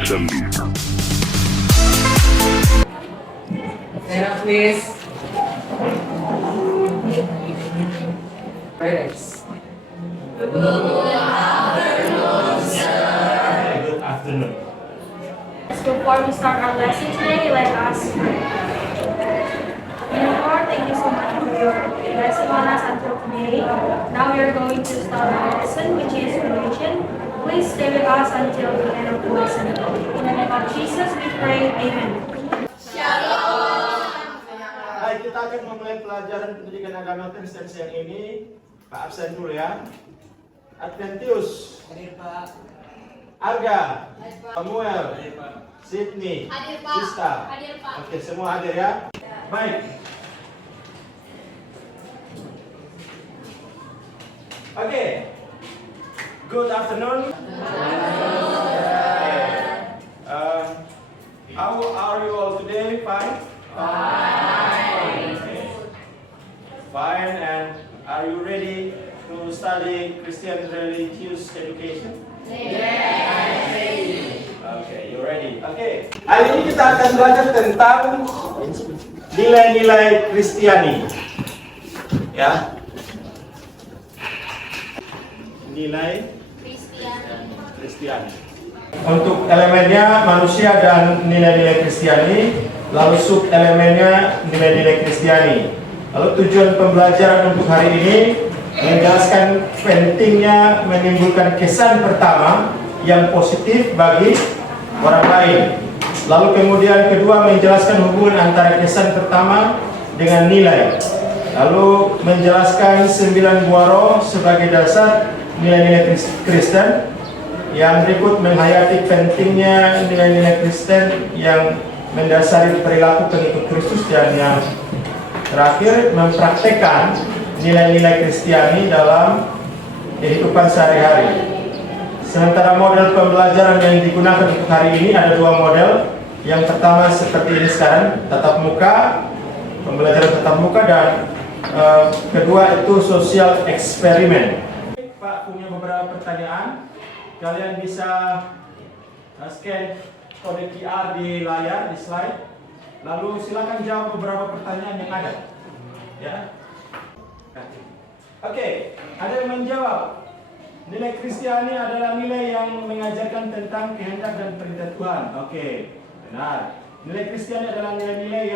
Stand please. Relax. Good afternoon. Before we start our lesson today, let us pray. Dear Lord, thank you so much for your blessing on us until today. Now we are going to start our lesson, which is religion. Please stay with us until the end of the lesson. In the name of Jesus, we pray. Amen. Baik, kita akan memulai pelajaran pendidikan agama Kristen siang ini. Pak absen dulu ya. Adventius, Hadir Pak. Arga, Samuel, Sydney, Hadir, Pak. Sista. Hadir, Pak. Oke, semua hadir ya. Baik. Oke. Good afternoon. How are you all today? Fine? Fine. Okay. Fine, and are you ready to study Christian religious education? Okay, you ready? Okay. Hari ini kita akan belajar tentang nilai-nilai Kristiani. Ya. Nilai Kristiani. Untuk elemennya manusia dan nilai-nilai Kristiani, lalu sub elemennya nilai-nilai Kristiani. Lalu tujuan pembelajaran untuk hari ini menjelaskan pentingnya menimbulkan kesan pertama yang positif bagi orang lain. Lalu kemudian kedua menjelaskan hubungan antara kesan pertama dengan nilai. Lalu menjelaskan 9 buah roh sebagai dasar nilai-nilai Kristen. Yang berikut menghayati pentingnya nilai-nilai Kristen yang mendasari perilaku pengikut Kristus, dan yang terakhir mempraktekkan nilai-nilai Kristiani dalam kehidupan sehari-hari. Sementara model pembelajaran yang digunakan untuk hari ini ada dua model. Yang pertama seperti ini sekarang, tatap muka, pembelajaran tatap muka, dan kedua itu sosial eksperimen. Pak punya beberapa pertanyaan. Kalian bisa scan kode QR di layar, di slide. Lalu silakan jawab beberapa pertanyaan yang ada. Ya. Oke, ada yang menjawab. Nilai Kristiani adalah nilai yang mengajarkan tentang kehendak dan perintah Tuhan. Oke, benar. Nilai Kristiani adalah nilai-nilai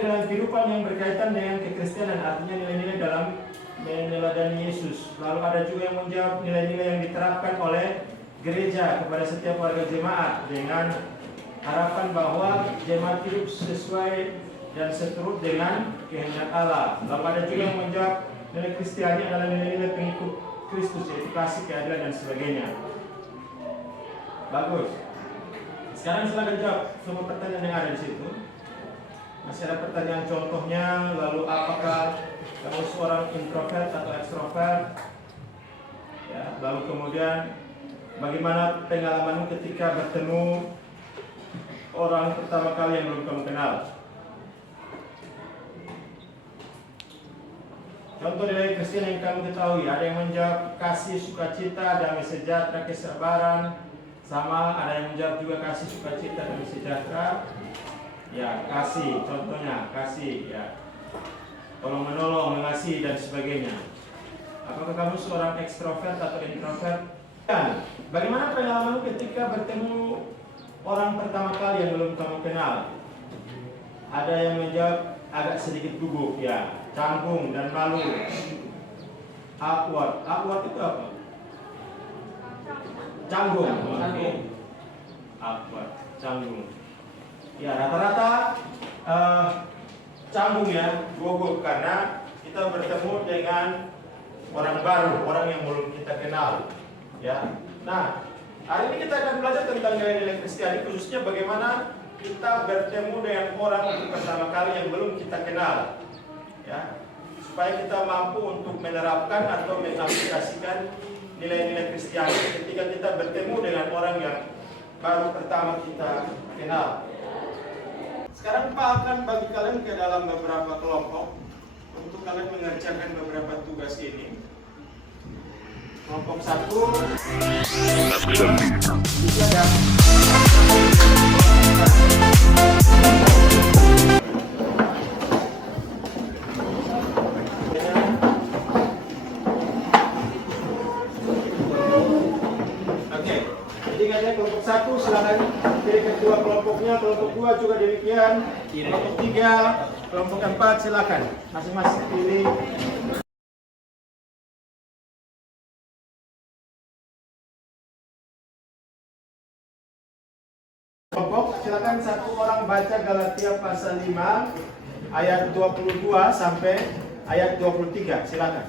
dalam kehidupan yang berkaitan dengan kekristenan, artinya nilai-nilai dalam meneladani Yesus. Lalu ada juga yang menjawab nilai-nilai yang diterapkan oleh gereja kepada setiap warga jemaat dengan harapan bahwa jemaat hidup sesuai dan seturut dengan kehendak Allah. Lalu ada juga yang menjawab nilai Kristiani adalah nilai-nilai pengikut Kristus, yaitu kasih, keadilan, dan sebagainya. Bagus. Sekarang silakan jawab semua pertanyaan yang ada di situ. Masih ada pertanyaan contohnya, lalu apakah kamu seorang introvert atau ekstrovert? Ya, lalu kemudian bagaimana pengalamanmu ketika bertemu orang pertama kali yang belum kamu kenal? Contoh nilai Kristen yang kamu ketahui, ada yang menjawab kasih, sukacita, damai sejahtera, kesabaran, sama. Ada yang menjawab juga kasih, sukacita, damai sejahtera. Ya, kasih, contohnya kasih, ya, tolong menolong, mengasihi, dan sebagainya. Apakah kamu seorang ekstrovert atau introvert? Dan bagaimana pengalamanmu ketika bertemu orang pertama kali yang belum kamu kenal? Ada yang menjawab agak sedikit gugup, ya, canggung dan malu. Awkward, awkward itu apa? Canggung. Oke. Awkward, canggung. Ya, rata-rata canggung, ya, gugup, karena kita bertemu dengan orang baru, orang yang belum kita kenal. Ya. Nah, hari ini kita akan belajar tentang nilai-nilai Kristiani, khususnya bagaimana kita bertemu dengan orang untuk pertama kali yang belum kita kenal. Ya. Supaya kita mampu untuk menerapkan atau mengaplikasikan nilai-nilai Kristiani ketika kita bertemu dengan orang yang baru pertama kita kenal. Sekarang Pak akan bagi kalian ke dalam beberapa kelompok untuk kalian mengerjakan beberapa tugas ini. Kelompok 1, Oke, jadi katanya kelompok 1 silakan pilih kedua kelompoknya, kelompok 2 juga demikian, kelompok 3, kelompok 4 silakan masing-masing pilih. Kelompok silakan satu orang baca Galatia pasal 5 ayat 22 sampai ayat 23 silakan.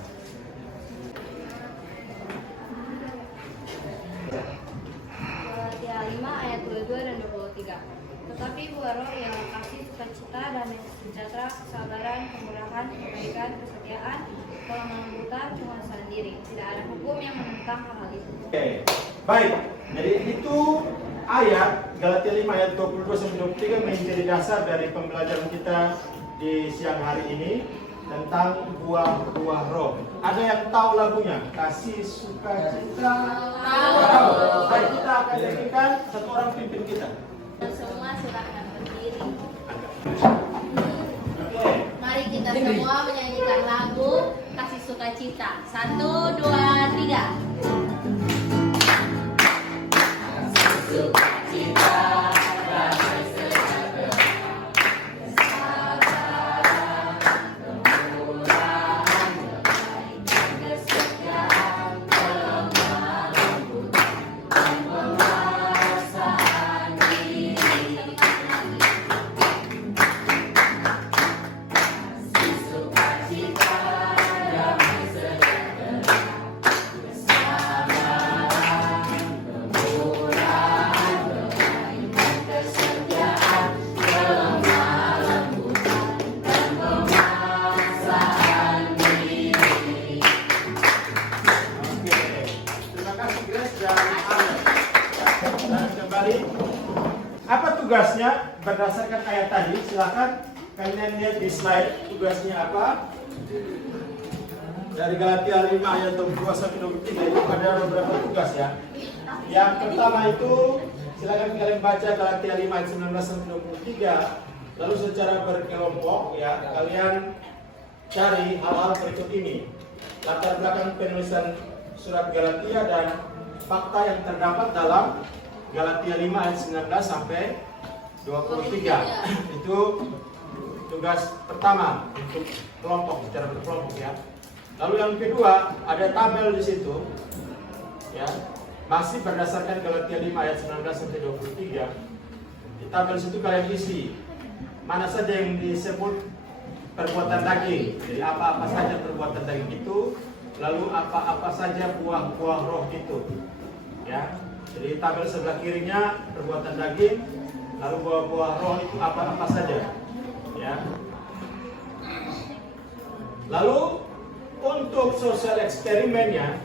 Galatia 5 ayat 22 dan 23. Tetapi buah roh yang kasih, sukacita, damai sejahtera, kesabaran, kemurahan, kebaikan, kesetiaan, kelembutan, penguasaan diri. Tidak ada hukum yang menentang hal itu. Oke, baik. Jadi itu ayat Galatia 5 ayat 22 sampai 23 menjadi dasar dari pembelajaran kita di siang hari ini tentang buah-buah roh. Ada yang tahu lagunya? Kasih, sukacita. Tahu. Baik, kita akan nyanyikan, satu orang pimpin kita. Semua silakan berdiri. Oke. Mari kita semua menyanyikan lagu Kasih Sukacita. 1, 2, 3. Apa tugasnya berdasarkan ayat tadi? Silakan kalian lihat di slide tugasnya apa. Dari Galatia 5 ayat 22 sampai 23 itu ada beberapa tugas ya. Yang pertama itu silakan kalian baca Galatia 5 ayat 19 sampai 23. Lalu secara berkelompok ya kalian cari hal-hal berikut ini. Latar belakang penulisan surat Galatia dan fakta yang terdapat dalam Galatia 5 ayat 19 sampai 23. Itu tugas pertama untuk kelompok, secara berkelompok ya. Lalu yang kedua, ada tabel di situ. Ya. Masih berdasarkan Galatia 5 ayat 19 sampai 23. Di tabel situ kalian isi mana saja yang disebut perbuatan daging. Jadi apa-apa saja perbuatan daging itu, lalu apa-apa saja buah-buah roh itu. Ya. Jadi tabel sebelah kirinya perbuatan daging, lalu buah-buah roh itu apa-apa saja. Ya. Lalu untuk sosial eksperimennya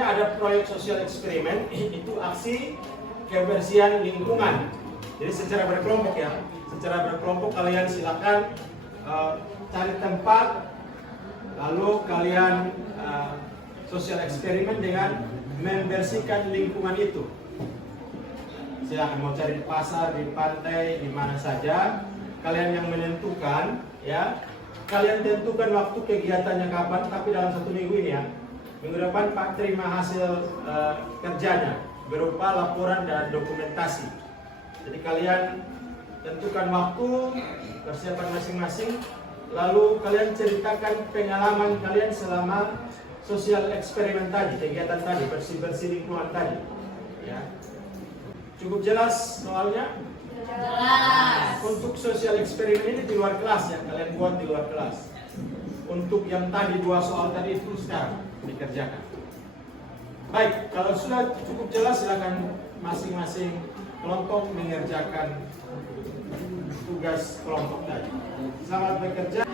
ada proyek sosial eksperimen itu aksi kebersihan lingkungan. Jadi secara berkelompok ya, secara berkelompok kalian silakan cari tempat, lalu kalian sosial eksperimen dengan membersihkan lingkungan itu. Silakan mau cari di pasar, di pantai, di mana saja, kalian yang menentukan ya. Kalian tentukan waktu kegiatannya kapan, tapi dalam 1 minggu ini ya. Minggu depan Pak terima hasil kerjanya berupa laporan dan dokumentasi. Jadi kalian tentukan waktu, persiapan masing-masing, lalu kalian ceritakan pengalaman kalian selama sosial eksperimen tadi, kegiatan tadi, bersih-bersih lingkungan tadi. Ya. Cukup jelas soalnya? Jelas. Untuk sosial eksperimen ini di luar kelas ya, kalian buat di luar kelas. Untuk yang tadi 2 soal tadi itu sekarang dikerjakan. Baik, kalau sudah cukup jelas silakan masing-masing kelompok mengerjakan tugas kelompok tadi. Selamat bekerja.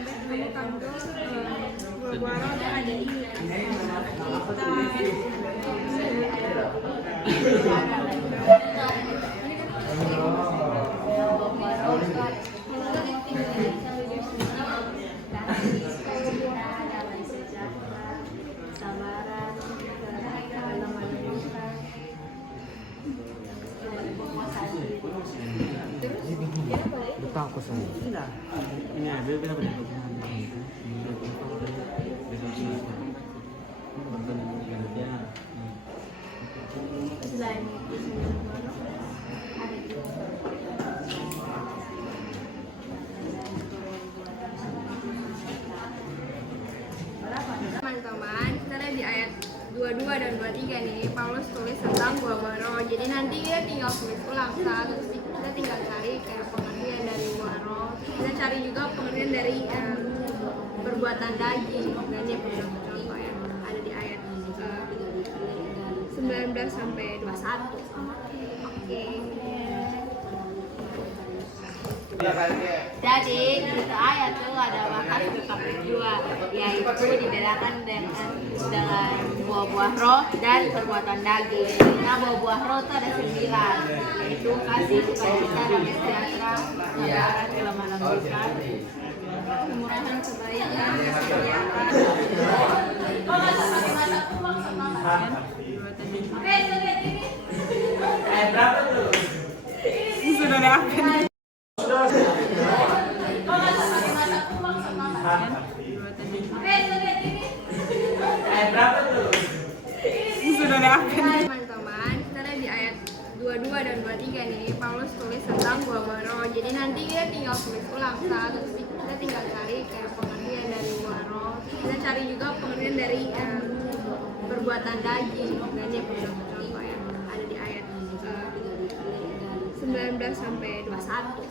ini ada berapa Selain itu, ada juga. Teman-teman, kita lihat di ayat 22 dan 23 nih, Paulus tulis tentang buah roh. Jadi nanti kita tinggal tulis ulang, terus kita tinggal cari kayak pengertian dari buah roh. Kita cari juga pengertian dari perbuatan daging. Dan ini beberapa contoh yang ada di ayat 19 sampai 21. Oke. Jadi di ayat itu ada bahas tentang dua, yaitu dibedakan dengan buah-buah roh dan perbuatan daging. Nah, buah-buah roh itu ada 9, yaitu kasih, sukacita, damai sejahtera, kesabaran, kelemah lembutan, kemurahan, kebaikan, kesetiaan. Berapa tuh? sudah ada apa nih? Berapa tuh? sudah ada apa nih? Teman-teman, kita lihat di ayat 22 dan 23 nih, Paulus tulis tentang buah roh. Jadi nanti kita tinggal tulis ulang, terus kita tinggal cari kayak pengertian dari buah roh. Kita cari juga pengertian dari perbuatan daging. Dan ini beberapa contoh yang ada di ayat 19 sampai 21.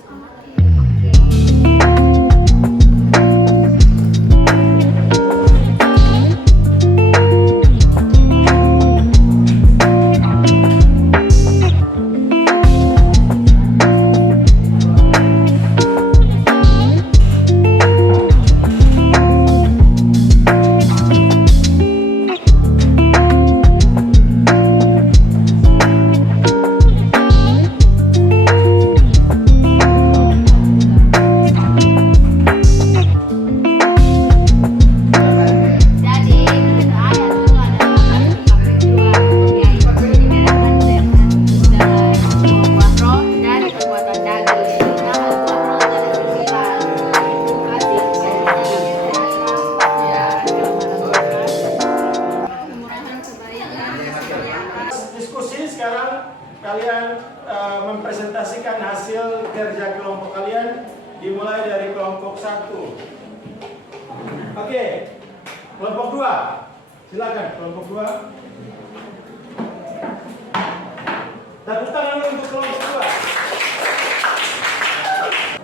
Diskusi sekarang kalian mempresentasikan hasil kerja kelompok kalian dimulai dari kelompok 1. Oke, kelompok 2. Silakan kelompok 2. Tepuk tangan untuk kelompok 2.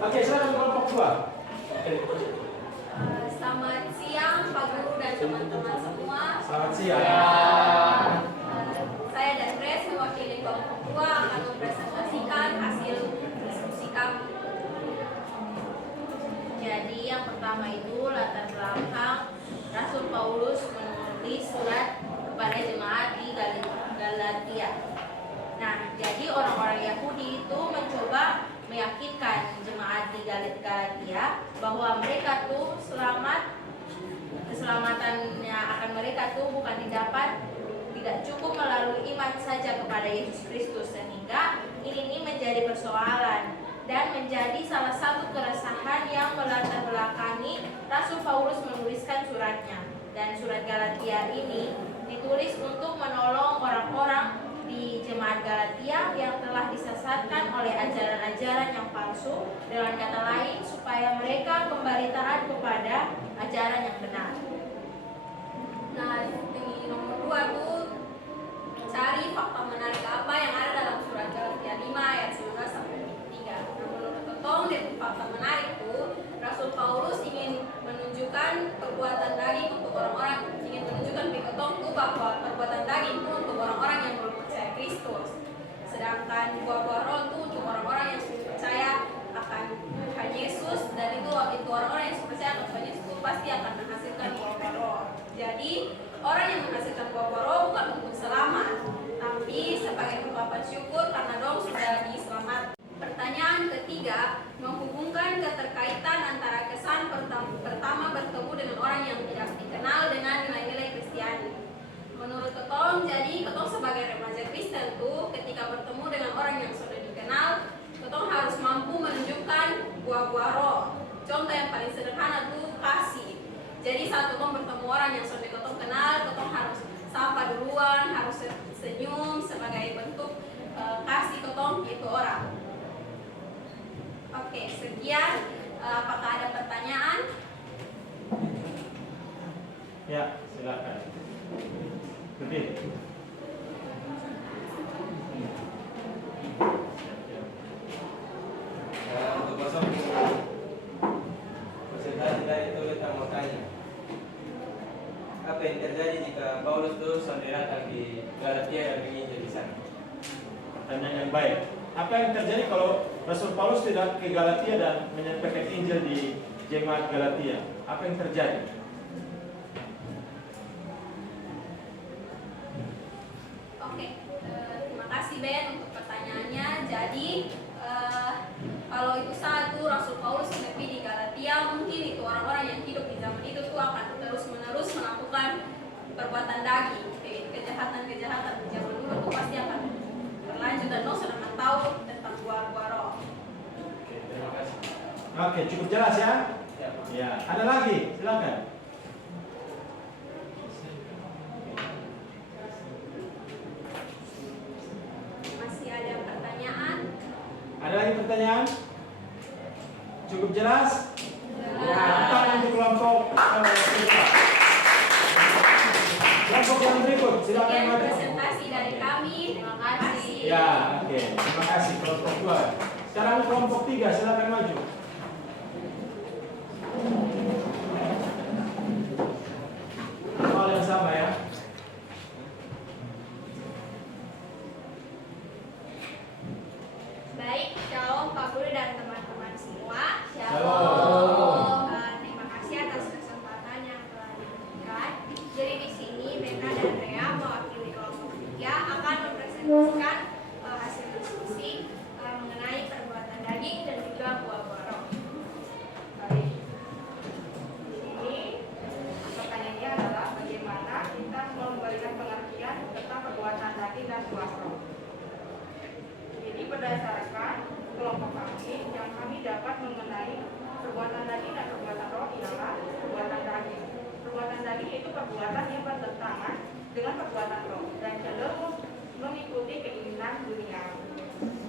Oke, silakan kelompok 2. Selamat siang Pak Guru dan teman-teman semua. Selamat siang. Saya dan Grace mewakili kelompok 2 akan mempresentasikan hasil diskusi kami. Jadi yang pertama itu latar belakang Rasul Paulus menulis surat kepada jemaat di Galatia. Nah, jadi orang-orang Yahudi itu mencoba meyakinkan jemaat di Galatia bahwa mereka tuh keselamatannya akan mereka tuh bukan tidak cukup melalui iman saja kepada Yesus Kristus, sehingga ini menjadi persoalan dan menjadi salah satu keresahan yang melatar belakangi Rasul Paulus menuliskan suratnya. Dan surat Galatia ini ditulis untuk menolong orang-orang di jemaat Galatia yang telah disesatkan oleh ajaran-ajaran yang palsu, dengan kata lain supaya mereka kembali taat kepada ajaran yang benar. Nah, di nomor 2 tuh cari fakta menarik apa yang ada dalam surat Galatia 5 ayat 19 sampai 23. Nah, menurut Totong, dari fakta menarik itu Rasul Paulus ingin menunjukkan perbuatan daging untuk orang-orang, ingin menunjukkan di Totong itu bahwa perbuatan daging itu untuk orang-orang yang belum percaya Kristus, sedangkan buah-buah roh itu untuk orang-orang yang sudah percaya akan Tuhan Yesus, dan itu orang-orang yang sudah percaya akan Tuhan Yesus itu pasti akan menghasilkan buah-buah roh. Jadi orang yang menghasilkan buah-buah roh bukan untuk selamat, tapi sebagai ungkapan syukur karena dong sudah diselamatkan. Pertanyaan ketiga, menghubungkan keterkaitan antara kesan pertama bertemu dengan orang yang tidak dikenal dengan nilai-nilai Kristiani. Menurut Ketong, jadi Ketong sebagai remaja Kristen tuh ketika bertemu dengan orang yang Jadi saat ketong bertemu orang yang sudah ketong kenal, ketong harus sapa duluan, harus senyum sebagai bentuk kasih ketong itu orang. Oke, sekian. Apakah ada pertanyaan? Ya, silakan. Betul. Untuk masuk presentasi dari itu kita mau tanya, apa yang terjadi jika Paulus itu saudara di Galatia dan menginjil di sana? Pertanyaan yang baik. Apa yang terjadi kalau Rasul Paulus tidak ke Galatia dan menyampaikan Injil di jemaat Galatia? Apa yang terjadi? Oke, terima kasih Ben untuk pertanyaannya. Jadi kalau itu satu Rasul Paulus menepi di Galatia, mungkin itu orang-orang yang hidup di zaman itu tuh akan terus-menerus melakukan perbuatan daging, kejahatan-kejahatan di zaman dulu tuh pasti akan berlanjut dan lo sudah tahu tentang buah-buah roh. Oke, terima kasih. Oke, cukup jelas ya? Ya. Ada lagi? Silakan. Masih ada pertanyaan? Ada lagi pertanyaan? Cukup jelas? Tangan untuk kelompok kelompok yang berikut. Silakan Sekian maju. presentasi dari kami. Terima kasih. Ya, oke. Terima kasih kelompok 2. Sekarang kelompok 3, silakan maju. Hal yang sama ya. Baik, shalom Pak Guru dan teman-teman semua. Shalom. Terima kasih atas kesempatan yang telah diberikan. Jadi di sini Bena dan Rea mewakili kelompok 3 akan mempresentasikan hasil diskusi mengenai perbuatan daging dan juga buah-buah roh. Baik. Di sini pertanyaannya adalah bagaimana kita memberikan pengertian tentang perbuatan daging dan buah roh. Jadi berdasarkan kelompok kami yang kami dapat mengenai perbuatan daging dan perbuatan roh ialah perbuatan daging. Perbuatan daging itu perbuatan yang bertentangan dengan perbuatan roh dan cenderung mengikuti keinginan dunia.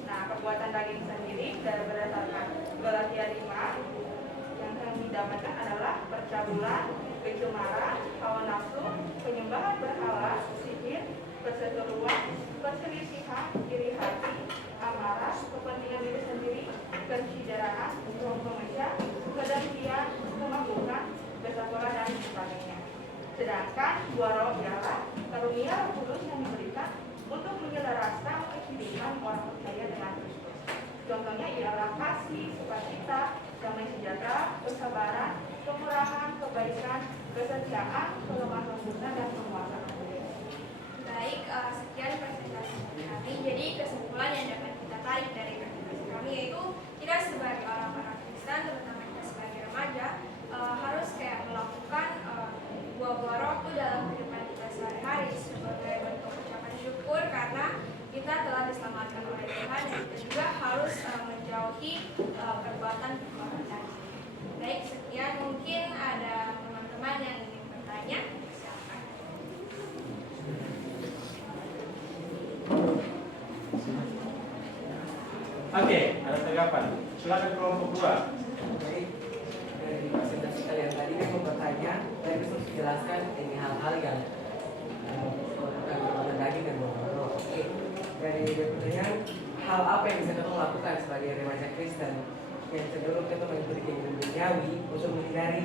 Nah, perbuatan daging sendiri dari berdasarkan Galatia 5 yang kami dapatkan adalah percabulan, pencemaran, hawa nafsu, penyembahan berhala, sihir, perseteruan, perselisihan, iri hati, amarah, kepentingan diri sendiri, kencideraan, roh pemecah, kedengkian, kemabukan, bersalah dan sebagainya. Sedangkan buah roh ialah karunia Roh Kudus yang diberikan untuk menyelaraskan kehidupan orang percaya dengan Kristus. Contohnya ialah kasih, sukacita, damai sejahtera, kesabaran, kemurahan, kebaikan, kesetiaan, kelemah lembutan, dan penguasaan. Baik, sekian presentasi kami. Jadi kesimpulan yang dapat kita tarik dari presentasi kami yaitu kita sebagai orang-orang Kristen, terutama kita sebagai remaja, harus kayak melakukan buah-buah roh itu dalam kehidupan kita sehari-hari sebagai bentuk ucapan syukur karena kita telah diselamatkan oleh Tuhan dan kita juga harus menjauhi perbuatan-perbuatan daging. Baik, sekian, mungkin ada teman-teman yang ingin bertanya. Silakan. Oke, ada tanggapan. Silakan kelompok 2. Baik, dari presentasi kalian tadi kan mau bertanya, saya bisa menjelaskan ini hal-hal yang bukan perbuatan daging dan buah roh. Oke, dari pertanyaan, hal apa yang bisa kita lakukan sebagai remaja Kristen yang cenderung kita mengikuti keinginan duniawi untuk menghindari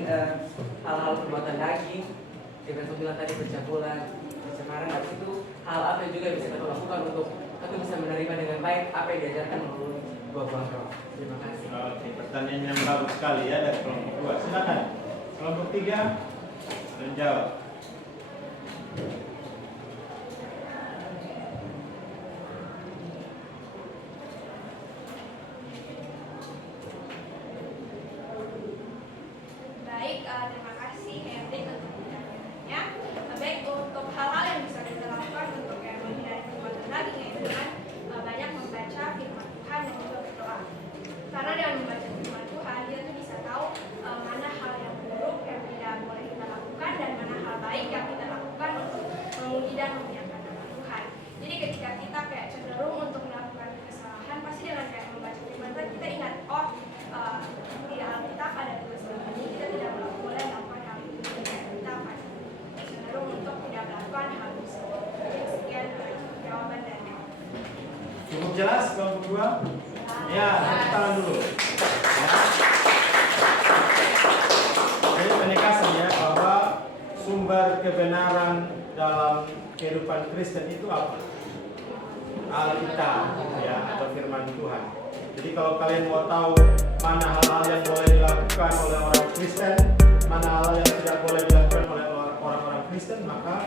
hal-hal perbuatan daging, yang saya bilang tadi percabulan, pencemaran, habis itu hal apa yang juga bisa kita lakukan untuk kita bisa menerima dengan baik apa yang diajarkan melalui buah-buah roh. Terima kasih. Oke, pertanyaan yang bagus sekali ya dari kelompok 2. Silakan. Kelompok 3 menjawab. Baik, terima kasih Hendrik untuk pertanyaannya. Baik, untuk hal-hal yang bisa kita lakukan untuk menghindari perbuatan daging yaitu dengan banyak membaca firman Tuhan dan juga berdoa. Karena dengan membaca firman Tuhan, dia tuh bisa tahu mana hal yang buruk yang tidak boleh kita Cukup jelas kelompok 2? Ya, tepuk tangan dulu. Ya. Jadi penekasan ya bahwa sumber kebenaran dalam kehidupan Kristen itu apa? Alkitab ya, atau firman Tuhan. Jadi kalau kalian mau tahu mana hal-hal yang boleh dilakukan oleh orang Kristen, mana hal-hal yang tidak boleh dilakukan oleh orang-orang Kristen, maka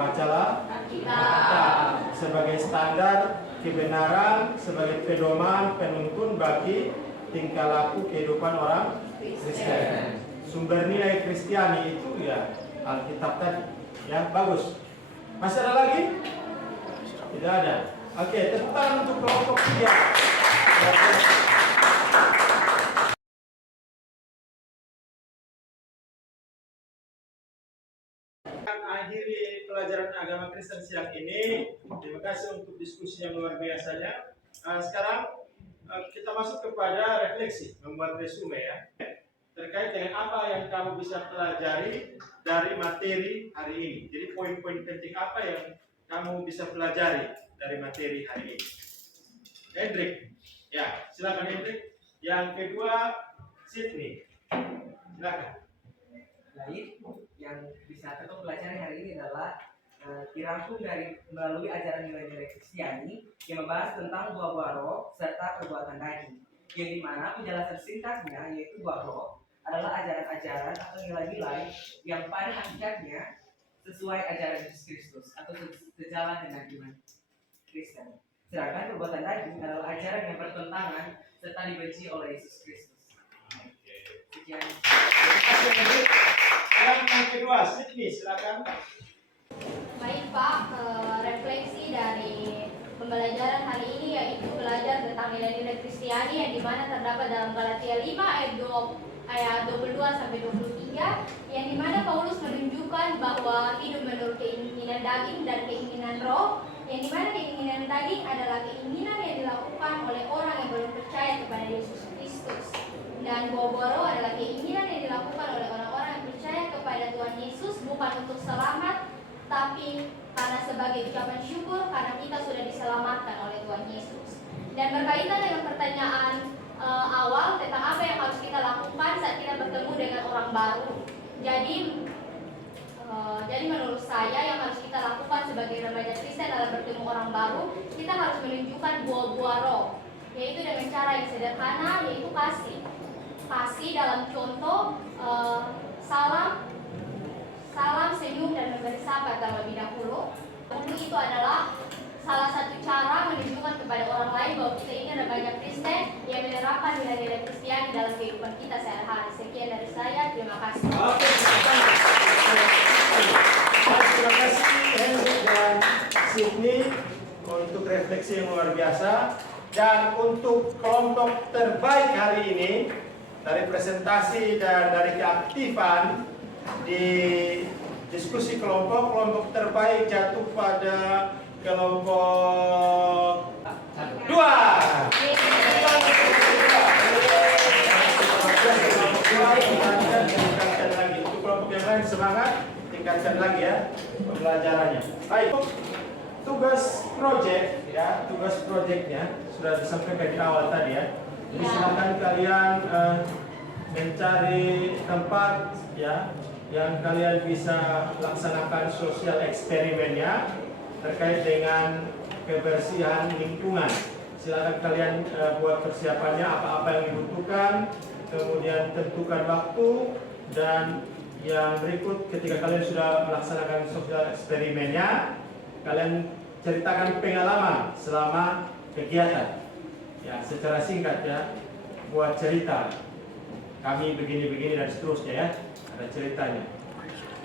bacalah Alkitab sebagai standar kebenaran, sebagai pedoman penuntun bagi tingkah laku kehidupan orang Kristen. Sumber nilai Kristiani itu ya Alkitab tadi. Ya, bagus. Masih ada lagi? Tidak ada. Oke, tepuk tangan untuk kelompok 3. Akhiri pelajaran agama Kristen siang ini. Terima kasih untuk diskusi yang luar biasanya. Sekarang kita masuk kepada refleksi, membuat resume ya, terkait dengan apa yang kamu bisa pelajari dari materi hari ini. Jadi poin-poin penting apa yang kamu bisa pelajari dari materi hari ini. Hendrik, ya silakan Hendrik. Yang kedua Sydney, silakan. Baik, yang bisa kita pelajari hari ini adalah dirangkum dari melalui ajaran nilai-nilai Kristiani yang membahas tentang buah-buah roh serta perbuatan daging. Yang dimana penjelasan singkatnya yaitu buah roh adalah ajaran-ajaran atau nilai-nilai yang pada hakikatnya sesuai ajaran Yesus Kristus atau sejalan dengan iman Kristen. Sedangkan perbuatan daging adalah ajaran yang bertentangan serta dibenci oleh Yesus Kristus. Sekian. Terima kasih Hendrik. Yang kedua Sydney, silakan. Baik Pak, refleksi dari pembelajaran hari ini yaitu belajar tentang nilai-nilai Kristiani yang dimana terdapat dalam Galatia 5 ayat 22 sampai 23, yang dimana Paulus menunjukkan bahwa hidup menurut keinginan daging dan keinginan roh, yang dimana keinginan daging adalah keinginan yang dilakukan oleh orang yang belum percaya kepada Yesus Kristus, dan buah-buah roh adalah keinginan yang dilakukan oleh orang-orang yang percaya kepada Tuhan Yesus bukan untuk selamat, tapi karena sebagai ucapan syukur karena kita sudah diselamatkan oleh Tuhan Yesus. Dan berkaitan dengan pertanyaan awal tentang apa yang harus kita lakukan saat kita bertemu dengan orang baru. Jadi menurut saya yang harus kita lakukan sebagai remaja Kristen dalam bertemu orang baru, kita harus menunjukkan buah-buah roh, yaitu dengan cara yang sederhana, yaitu kasih. Kasih dalam contoh salam, senyum, dan memberi sahabat terlebih dahulu. Itu adalah salah satu cara menunjukkan kepada orang lain bahwa kita ini adalah banyak Kristen yang menerapkan nilai-nilai Kristiani dalam kehidupan kita sehari-hari. Sekian dari saya, terima kasih. Oke, terima kasih Hendrik dan Sydney untuk refleksi yang luar biasa. Dan untuk kelompok terbaik hari ini, dari presentasi dan dari keaktifan di diskusi kelompok terbaik jatuh pada kelompok 2. Tingkatkan lagi. Untuk kelompok yang lain semangat, tingkatkan lagi ya pembelajarannya. Baik, tugas project ya, tugas projectnya sudah disampaikan di awal tadi ya. Jadi silakan kalian mencari tempat ya yang kalian bisa laksanakan sosial eksperimennya terkait dengan kebersihan lingkungan. Silakan kalian buat persiapannya apa-apa yang dibutuhkan, kemudian tentukan waktu, dan yang berikut ketika kalian sudah melaksanakan sosial eksperimennya, kalian ceritakan pengalaman selama kegiatan. Ya, secara singkat ya, buat cerita. Kami begini-begini dan seterusnya ya, ada ceritanya.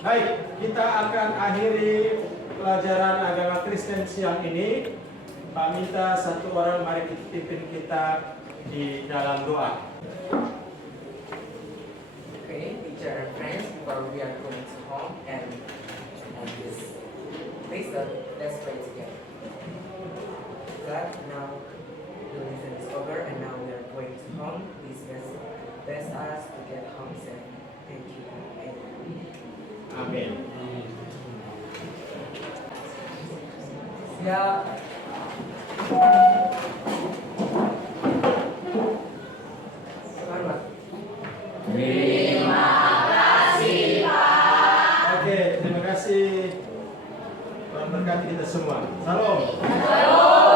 Baik, kita akan akhiri pelajaran agama Kristen siang ini. Pak minta satu orang mari kita pimpin kita di dalam doa. Okay, teacher and friends, before we are going to home and this lesson, let's pray together. God, now the lesson is over and now we are going to home. Please bless us to get home safe. Thank you. Amin. Ya. terima kasih. Tuhan berkati kita semua. Salam. Shalom.